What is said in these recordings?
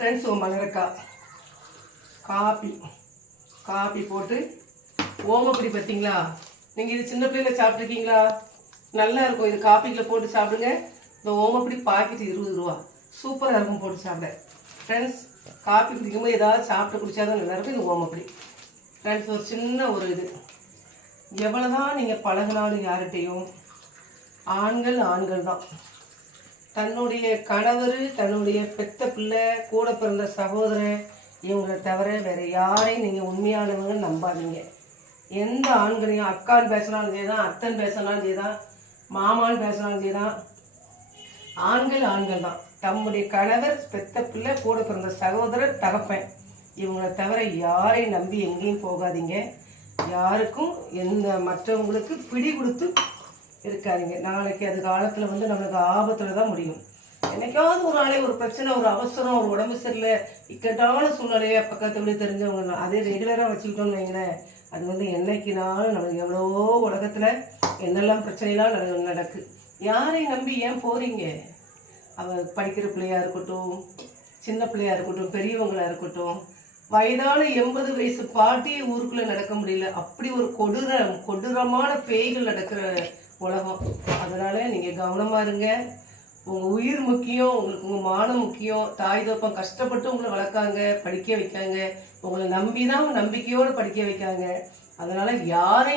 Friends மலரக்காய் copy போட்டு ஓமப்பொடி பார்த்தீங்களா? நீங்கள் இது சின்ன பிள்ளைல சாப்பிட்ருக்கீங்களா? நல்லா இருக்கும். இது காப்பிக்கில் போட்டு சாப்பிடுங்க. இந்த ஓமப்பொடி பாக்கெட் 20 ரூபா. சூப்பராக இருக்கும் போட்டு சாப்பிட. ஃப்ரெண்ட்ஸ் காப்பி குடிக்கும்போது ஏதாவது சாப்பிட்டு குடிச்சாதான் நல்லாயிருக்கும். இது ஓமப்பொடி. ஃப்ரெண்ட்ஸ் ஒரு சின்ன ஒரு இது, எவ்வளோதான் நீங்கள் பழகினாலும் யார்கிட்டையும் ஆண்கள் தான். தன்னுடைய கணவர், தன்னுடைய பெத்த பிள்ளை, கூட பிறந்த சகோதரன், இவங்களை தவிர வேறு யாரையும் நீங்கள் உண்மையானவங்க நம்பாதீங்க. எந்த ஆண்களையும் அக்கான்னு பேசினாலும் செய்தான், அத்தன் பேசினாலும் செய்தான், மாமான்னு பேசினாலும் செய்தான். ஆண்கள் தான். தம்முடைய கணவர், பெத்த பிள்ளை, கூட பிறந்த சகோதரர், தகப்பன், இவங்களை தவிர யாரையும் நம்பி எங்கேயும் போகாதீங்க. யாருக்கும் மற்றவங்களுக்கு பிடி கொடுத்து இருக்காதீங்க. நாளைக்கு அது காலத்தில் நம்மளுக்கு ஆபத்தில் தான் முடியும். என்னைக்காவது ஒரு நாளே ஒரு பிரச்சனை, ஒரு அவசரம், ஒரு உடம்பு சரியில்லை, இக்கட்டான சூழ்நிலையை பக்கத்து விட தெரிஞ்சவங்க அதே ரெகுலராக வச்சுக்கிட்டோம்னு வைங்களேன், அது என்னைக்குனாலும் நம்மளுக்கு எவ்வளவோ உலகத்தில் என்னெல்லாம் பிரச்சனைலாம் நடக்கு. யாரையும் நம்பி ஏன் போகிறீங்க? அவ படிக்கிற பிள்ளையா இருக்கட்டும், சின்ன பிள்ளையா இருக்கட்டும், பெரியவங்களா இருக்கட்டும், வயதான 80 வயசு பாட்டியே ஊருக்குள்ளே நடக்க முடியல. அப்படி ஒரு கொடூரமான பேய்கள் நடக்கிற உலகம். அதனால நீங்கள் கவனமாக இருங்க. உங்கள் உயிர் முக்கியம், உங்களுக்கு உங்கள் மானம் முக்கியம். தாய் தோப்பம் கஷ்டப்பட்டு உங்களை வளர்க்காங்க, படிக்க வைக்காங்க, உங்களை நம்பி தான் நம்பிக்கையோடு படிக்க வைக்காங்க. அதனால் யாரு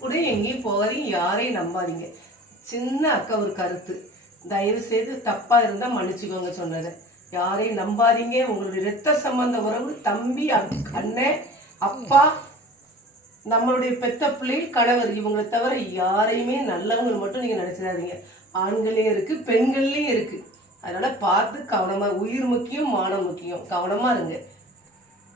கூட எங்கேயும் போகாதீங்க, யாரையும் நம்பாதீங்க. சின்ன அக்கா ஒரு கருத்து, தயவு செய்து தப்பாக இருந்தால் மன்னிச்சுக்கோங்க சொன்னது. யாரையும் நம்பாதீங்க. உங்களுடைய இரத்த சம்பந்த உறவு, தம்பி, அண்ணன், அப்பா, நம்மளுடைய பெத்த பிள்ளைகள், கணவர், இவங்களை தவிர யாரையுமே நல்லவங்க மட்டும் நீங்கள் நினைச்சிடாதீங்க. ஆண்களையும் இருக்கு, பெண்கள்லையும் இருக்கு. அதனால பார்த்து கவனமா, உயிர் முக்கியம், மானம் முக்கியம், கவனமா இருங்க.